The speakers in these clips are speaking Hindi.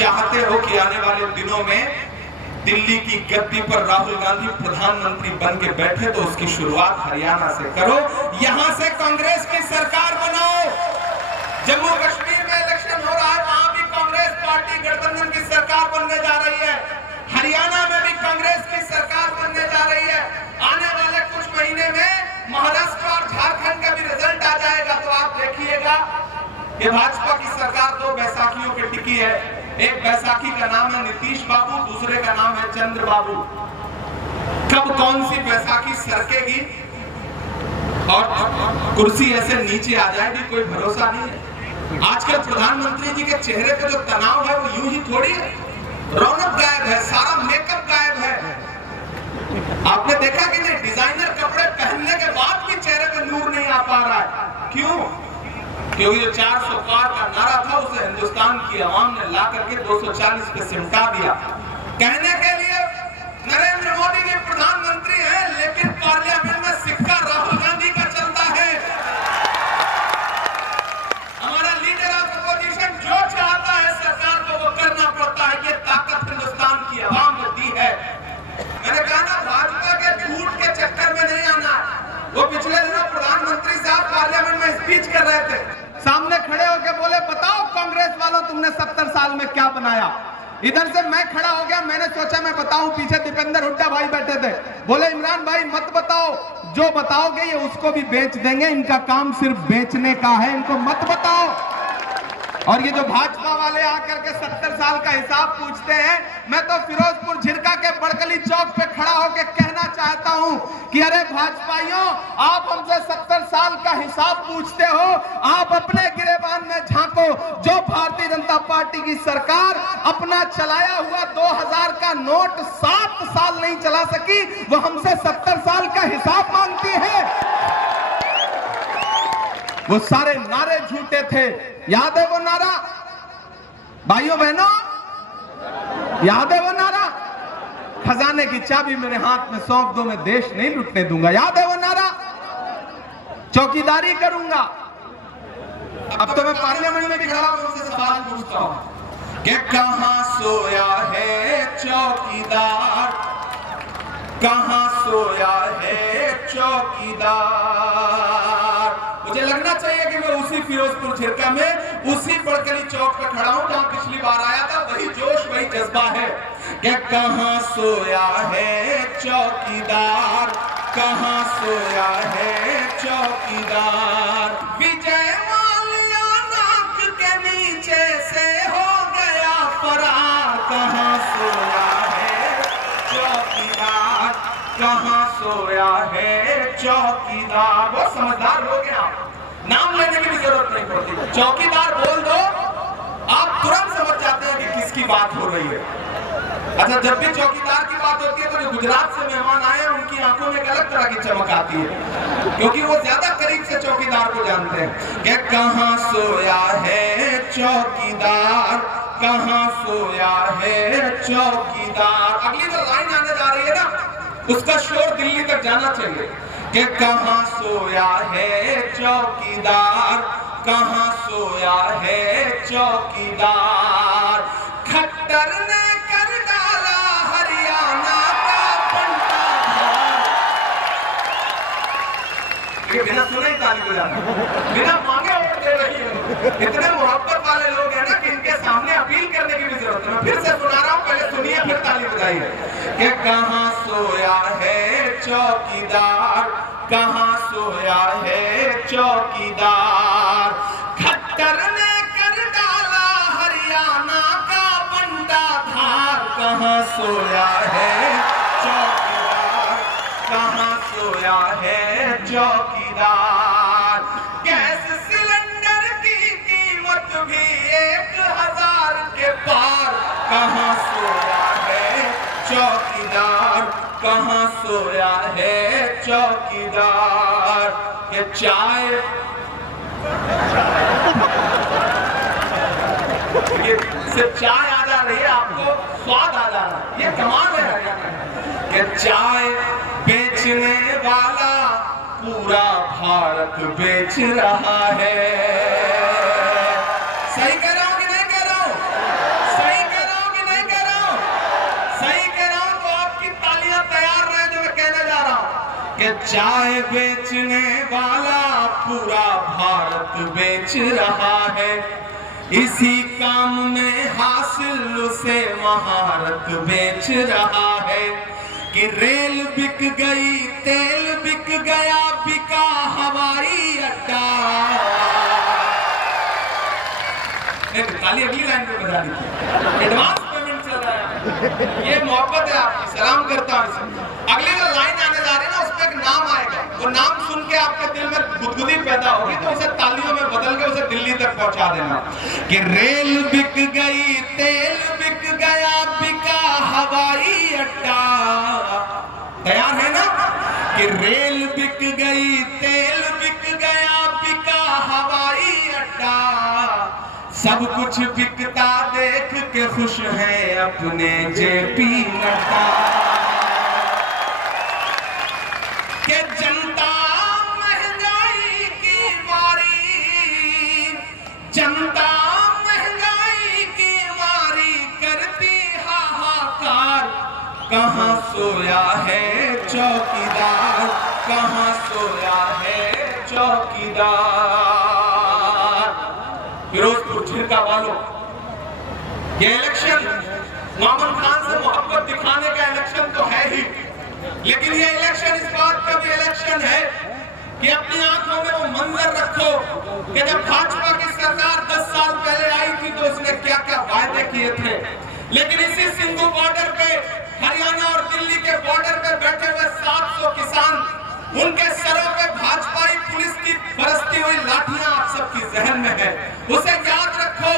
चाहते हो कि आने वाले दिनों में दिल्ली की गद्दी पर राहुल गांधी प्रधानमंत्री बन के बैठे तो उसकी शुरुआत हरियाणा से करो, यहां से कांग्रेस की सरकार बनाओ। जम्मू कश्मीर में इलेक्शन हो रहा है, वहां भी कांग्रेस पार्टी गठबंधन की सरकार बनने जा रही है। हरियाणा में भी कांग्रेस की सरकार बनने जा रही है। आने वाले कुछ महीने में महाराष्ट्र और झारखंड का भी रिजल्ट आ जाएगा, तो आप देखिएगा ये भाजपा की सरकार दो बैसाखियों की टिकी है। एक बैसाखी का नाम है नीतीश बाबू, दूसरे का नाम है चंद्र बाबू। कब कौन सी बैसाखी सरकेगी और कुर्सी ऐसे नीचे आ जाएगी, कोई भरोसा नहीं है। आजकल प्रधानमंत्री जी के चेहरे पे जो तनाव है वो यूं ही थोड़ी है, रौनक गायब है, सारा मेकअप गायब है। आपने देखा कि नहीं, डिजाइनर कपड़े पहनने के बाद भी चेहरे पे नूर नहीं आ पा रहा है। क्यों? क्योंकि जो 400 पार का नारा था उसे हिंदुस्तान की आवाम ने ला करके 240 पे सिमटा दिया। कहने के लिए नरेंद्र मोदी के प्रधानमंत्री हैं, लेकिन पार्लियामेंट में सिक्का राहुल गांधी का चलता है। हमारा लीडर ऑफ अपोजिशन जो चाहता है सरकार को वो करना पड़ता है। ये ताकत हिंदुस्तान की आवाम ने दी है। मैंने कहा ना, भाजपा के झूठ के चक्कर में नहीं आना। वो पिछले दिनों प्रधानमंत्री साहब पार्लियामेंट में स्पीच कर रहे थे, सामने खड़े होकर बोले, बताओ कांग्रेस वालों तुमने 70 साल में क्या बनाया। इधर से मैं खड़ा हो गया, मैंने सोचा मैं बताऊं, पीछे दीपेंद्र हुड्डा भाई बैठे थे, बोले इमरान भाई मत बताओ, जो बताओगे ये उसको भी बेच देंगे, इनका काम सिर्फ बेचने का है, इनको मत बताओ। और ये जो भाजपा वाले आकर के 70 साल का हिसाब पूछते हैं, मैं तो फिरोजपुर झिरका के बड़गली चौक पे खड़ा होकर कहना चाहता हूं कि अरे भाजपाइयों, आप हमसे 70 साल का हिसाब पूछते हो, आप अपने गिरेबान में झांको। जो भारतीय जनता पार्टी की सरकार अपना चलाया हुआ 2000 का नोट 7 साल नहीं चला सकी, वो हमसे 70 साल का हिसाब मांगती है। वो सारे नारे झूठे थे, याद है वो नारा भाइयों बहनों, याद है वो नारा, खजाने की चाबी मेरे हाथ में सौंप दो, मैं देश नहीं लूटने दूंगा, याद है वो नारा, चौकीदारी करूंगा। अब तो मैं पार्लियामेंट में भी खड़ा होकर उनसे सवाल पूछता हूं कि कहां सोया है चौकीदार, कहां सोया है चौकीदार। मुझे लगना चाहिए कि मैं उसी फिरोजपुर झिरका में, उसी बड़कली चौक पे खड़ा हूं जहां पिछली बार आया था। वही जोश, वही जज्बा है कि कहां सोया है चौकीदार, कहां सोया है चौकीदार। विजय माल्या नाक के नीचे से हो गया फरार, कहां सोया है चौकीदार, कहां सोया है चौकीदार। बहुत समझदार लोग हैं आप, नाम लेने की भी जरूरत नहीं पड़ती, चौकीदार बोल दो आप तुरंत समझ जाते हैं कि किसकी बात हो रही है। अच्छा, जब भी चौकीदार की बात होती है तो जो गुजरात से मेहमान आए हैं उनकी आंखों में एक अलग तरह की चमक आती है, क्योंकि वो ज्यादा करीब से चौकीदार को जानते हैं कि कहां सोया है चौकीदार, कहां सोया है चौकीदार। अगली जो लाइन आने जा रही है ना, उसका शोर दिल्ली तक जाना चाहिए कि कहां सोया है चौकीदार, कहां सोया है चौकीदार। खट्टर ने कर डाला हरियाणा का पंटाधार। ये बिना सुने ही ताली बजाना, बिना मांगे वोट दे रही है। इतने मोहब्बत वाले लोग हैं ना कि इनके सामने अपील करने की भी जरूरत है। मैं फिर से सुना रहा हूं, पहले सुनिए फिर ताली बजाइए कि कहां सोया है चौकीदार, कहां सोया है चौकीदार। खट्टर ने कर डाला हरियाणा का पंटाधार, कहां सोया है चौकीदार, कहां सोया है चौकीदार। गैस सिलेंडर की कीमत भी 1000 के पार, कहां सोया है चौकीदार, कहां सोया है चौकीदार। ये चाय, ये सिर्फ चाय आ जा रही है, आपको स्वाद आ जा रहा है, ये कमाल है हरियाणा कि चाय बेचने वाला पूरा भारत बेच रहा है। सही कह रहा हूं कि नहीं कह रहा हूं? सही कि चाय बेचने वाला पूरा भारत बेच रहा है, इसी काम में हासिल उसे महारत बेच रहा है। कि रेल बिक गई, तेल बिक गया, बिका हवाई अड्डा। ताली अगली लाइन पे बजा दी, एडवांस पेमेंट चल रहा है, ये मोहब्बत है आपकी, सलाम करता हूं। अगली जो लाइन आने जा रही है ना, उसमें एक नाम आएगा, वो नाम सुन के आपके दिल में गुदगुदी पैदा होगी, तो उसे तालियों में बदल के उसे दिल्ली तक पहुंचा देना कि रेल बिक गई, तेल बिक गया, बिका हवाई अड्डा। तैयार है ना? कि रेल बिक गई, तेल बिक गया, बिका हवाई अड्डा, सब कुछ बिकता देख के खुश हैं अपने जेपी नड्डा। के जनता महंगाई की मारी, जनता महंगाई की मारी करती हाहाकार, कहां सोया है चौकीदार, कहां सोया है चौकीदार। फिरोजपुर झिरका वालों, ये इलेक्शन मोहम्मद खान से मोहब्बत दिखाने का इलेक्शन तो है ही, लेकिन ये इलेक्शन इस बात का भी इलेक्शन है कि अपनी आंखों में वो मंजर रखो कि जब भाजपा की सरकार 10 साल पहले आई थी तो उसने क्या क्या वायदे किए थे, लेकिन इसी सिंघू बॉर्डर पे, हरियाणा और दिल्ली के बॉर्डर पे बैठे हुए 700 किसान, उनके सरों पे भाजपाई पुलिस की बरसती हुई लाठियां आप सबकी जहन में है। उसे याद रखो,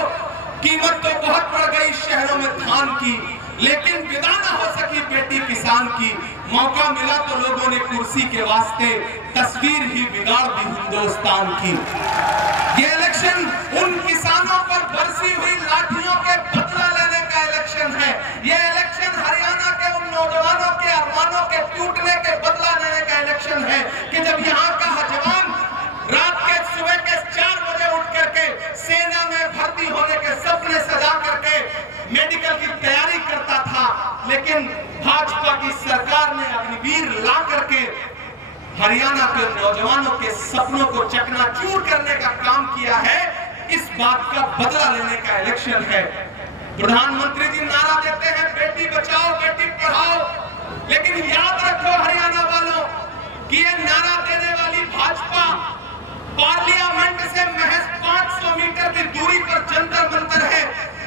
कीमत तो बहुत बढ़ गई शहरों में धान की, लेकिन विदा न हो सकी बेटी किसान की। मौका मिला तो लोगों ने कुर्सी के वास्ते तस्वीर ही बिगाड़ दी हिंदुस्तान की। ये इलेक्शन उन किसानों पर बरसी हुई लाठियों के बदला लेने का इलेक्शन है। ये इलेक्शन हरियाणा के उन नौजवानों के अरमानों के टूटने के बदला लेने का इलेक्शन है कि जब यहाँ का जवान रात के सुबह के 4 बजे उठ करके सेना में भर्ती होने के सपने सजा करके मेडिकल की तैयारी करता था, लेकिन भाजपा की सरकार ने अग्निवीर ला करके हरियाणा के नौजवानों के सपनों को चकनाचूर करने का काम किया है। इस बात का बदला लेने का इलेक्शन है। प्रधानमंत्री जी नारा देते हैं बेटी बचाओ बेटी पढ़ाओ, लेकिन याद रखो हरियाणा वालों कि ये नारा देने वाली भाजपा पार्लियामेंट से महज 500 मीटर की दूरी पर जंतर मंतर है।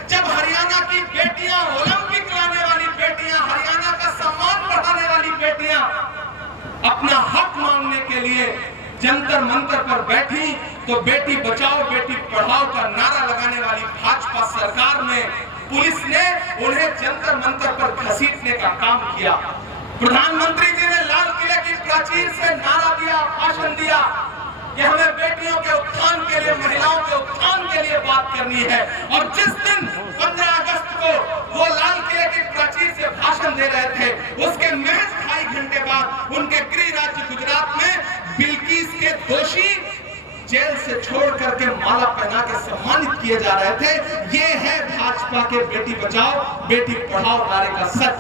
जब हरियाणा की बेटियां, ओलंपिक लाने वाली बेटियां, हरियाणा का सम्मान बढ़ाने वाली बेटियां अपना हक मांगने के लिए जंतर मंतर पर बैठी, तो बेटी बचाओ बेटी पढ़ाओ का नारा लगाने वाली भाजपा सरकार ने, पुलिस ने उन्हें जंतर मंतर पर घसीटने का काम किया। प्रधानमंत्री जी ने लाल किले की प्राचीर से नारा दिया, भाषण दिया कि हमें बेटियों के उत्थान के लिए, महिलाओं के उत्थान के लिए बात करनी है। और जिस दिन 15 अगस्त को वो लाल किले की प्राचीर से भाषण दे रहे थे, उसके महज 2.5 घंटे बाद उनके गृह राज्य गुजरात में बिल्किस के दोषी जेल से छोड़ करके माला पहना के सम्मानित किए जा रहे थे। ये है भाजपा के बेटी बचाओ बेटी पढ़ाओ नारे का सच।